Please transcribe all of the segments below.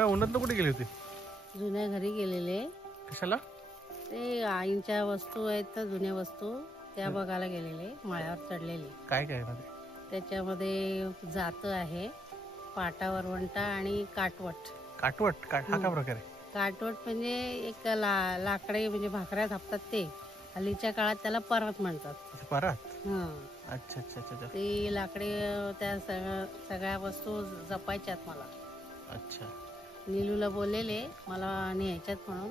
एवढ्या उन्हात कुठे गेले होते? जुन्या घरी गेलेले. कशाला? ते आईंच्या वस्तू आहेत तर जुन्या वस्तू त्या बघायला गेलेले. माळ्यावर चढलेले. काय काय आहे? त्याच्यामध्ये जातं आहे, पाटा वरवंटा आणि काटवट. काटवट हा का प्रकार आहे? काटवट म्हणजे एक लाकडे म्हणजे भाकऱ्या थापतात ते. हल्लीच्या काळात त्याला परात म्हणतात. परात? हं. अच्छा अच्छा अच्छा. ते लाकडे त्या सगळ्या वस्तू जपायच्यात मला. अच्छा. नीलूला बोललेले मला न्यायच्यात म्हणून.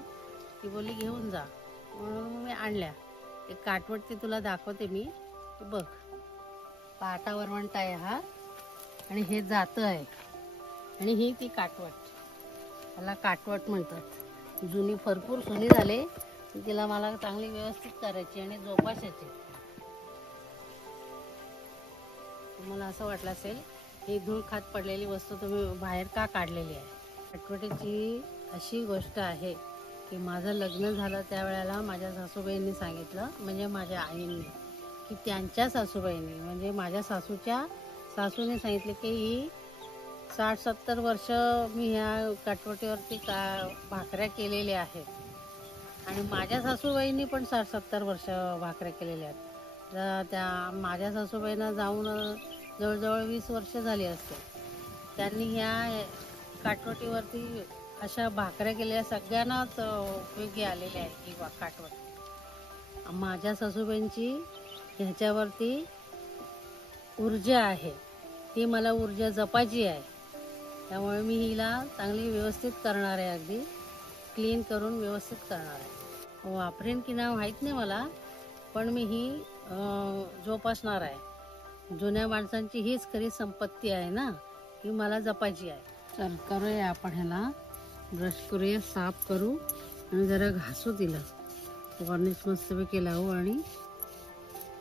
ती बोलली घेऊन जा म्हणून मी आणल्या. एक काटवट ती तुला दाखवते मी, तू बघ. पाटा वरवंटा आहे हा आणि हे जातं आहे आणि ही ती काटवट. त्याला काटवट म्हणतात. जुनी भरपूर जुनी झाले, तिला मला चांगली व्यवस्थित करायची आणि जोपासायची. तुम्हाला असं वाटलं असेल ही धूळ खात पडलेली वस्तू तुम्ही बाहेर का काढलेली आहे. काटवटीची अशी गोष्ट आहे की माझं लग्न झालं त्यावेळेला माझ्या सासूबाईंनी सांगितलं, म्हणजे माझ्या आईंनी, की त्यांच्या सासूबाईंनी म्हणजे माझ्या सासूने सांगितले की ही 60-70 वर्ष मी ह्या काटवटीवरती भाकऱ्या केलेल्या आहेत आणि माझ्या सासूबाईंनी पण 60-70 वर्ष भाकऱ्या केलेल्या आहेत. त्या माझ्या सासूबाईंना जाऊन जवळजवळ 20 वर्ष झाली असते. त्यांनी ह्या काटवटीवरती अशा भाकऱ्या केलेल्या सगळ्यांनाच उपयोगी आलेल्या आहे ही काटवट. माझ्या सासूबाईंची ह्याच्यावरती ऊर्जा आहे, ती मला ऊर्जा जपायची आहे. त्यामुळे मी हिला चांगली व्यवस्थित करणार आहे, अगदी क्लीन करून व्यवस्थित करणार आहे. वापरेन की नाही माहीत नाही मला, पण मी ही जोपासणार आहे. जुन्या माणसांची हीच खरी संपत्ती आहे ना, ही मला जपायची आहे. चल करूया आपण ह्याला ब्रश करूया, साफ करू आणि जरा घासू तिला. वॉर्निश मस्तपैकी लावू आणि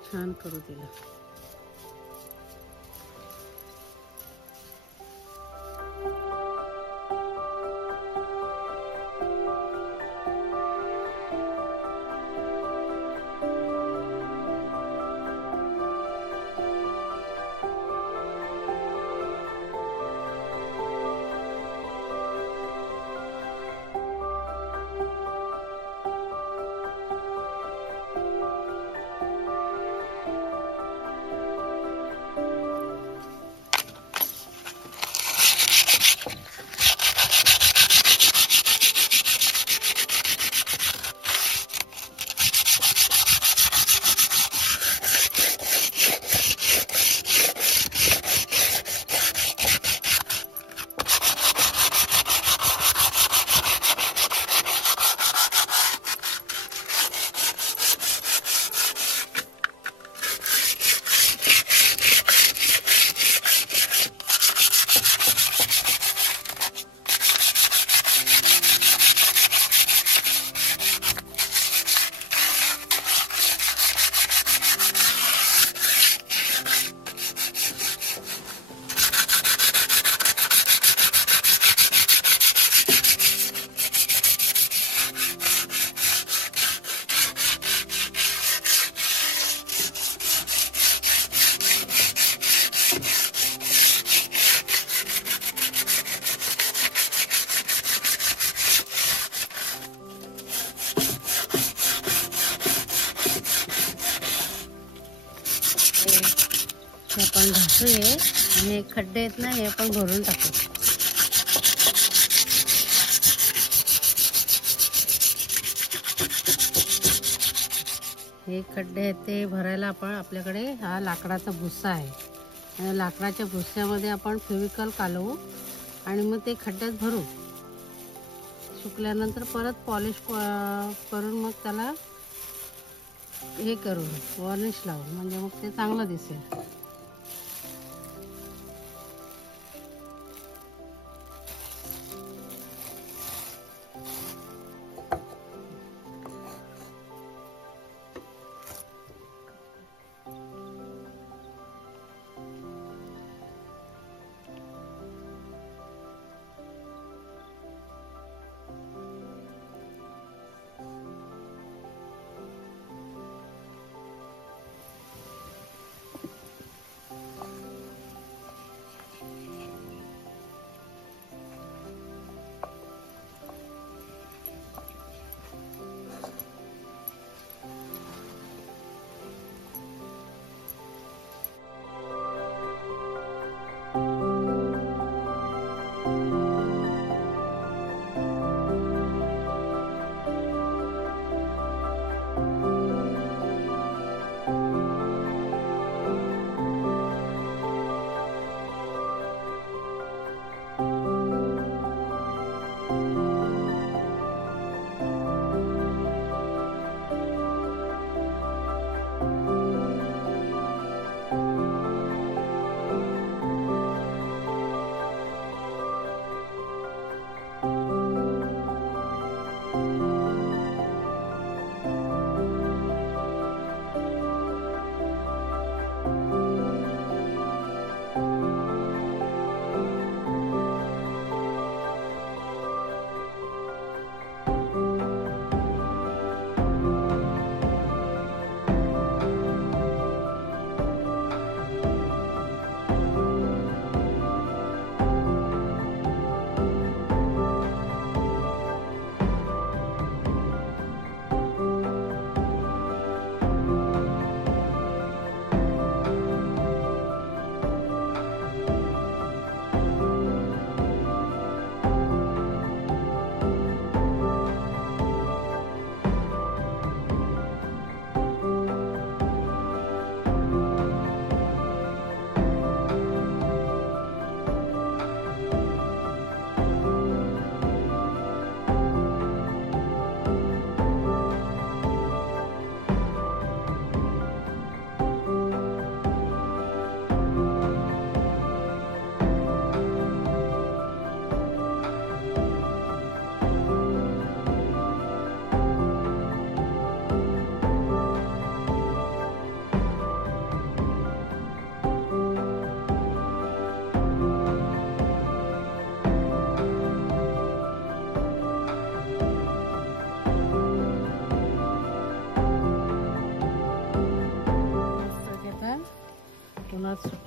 छान करू तिला. आपण घासूया आणि खड्डे आहेत ना, हे आपण भरून टाकू. हे खड्डे आहेत ते भरायला आपण आपल्याकडे हा लाकडाचा भुस्सा आहे. लाकडाच्या भुस्स्यामध्ये आपण फेविकॉल कालवू आणि मग ते खड्ड्यात भरू. सुकल्यानंतर परत पॉलिश करून मग त्याला हे करू, वॉर्निश लावू, म्हणजे मग ते चांगलं दिसेल.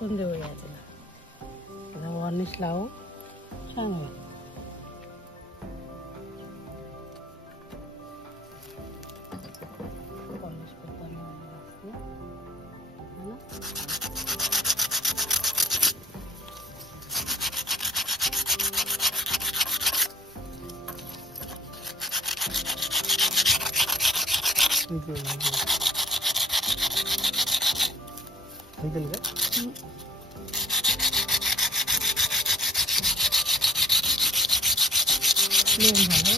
वरतून देऊया तिला वॉर्निश लावू छान होईल. पॉलिश करताना असते है ना. निघेल का? प्लेन झालं.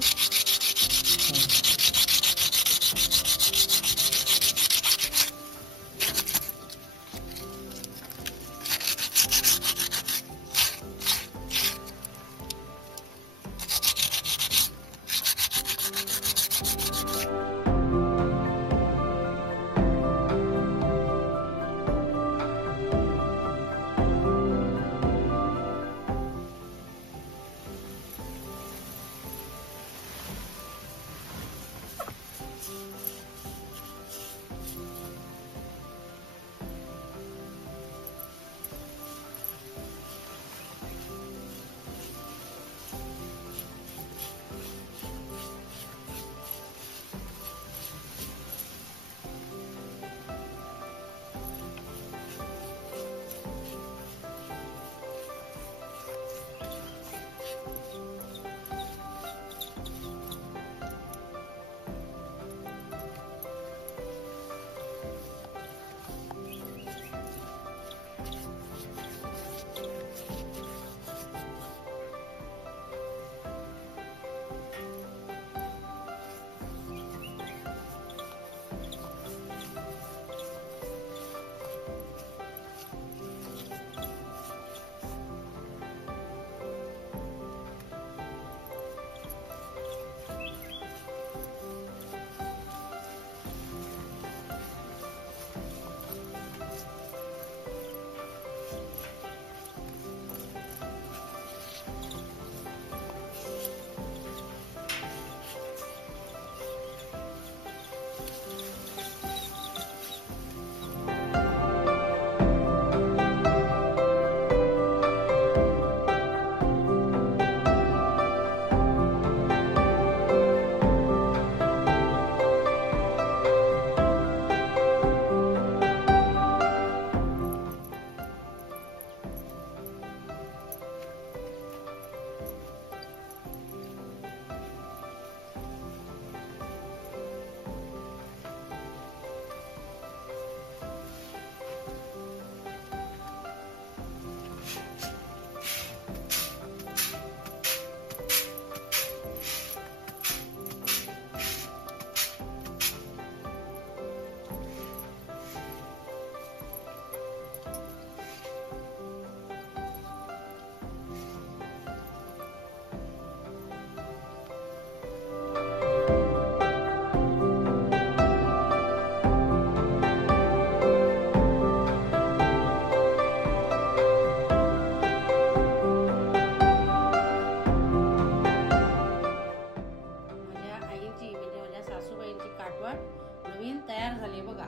नवीन तयार झाली बघा.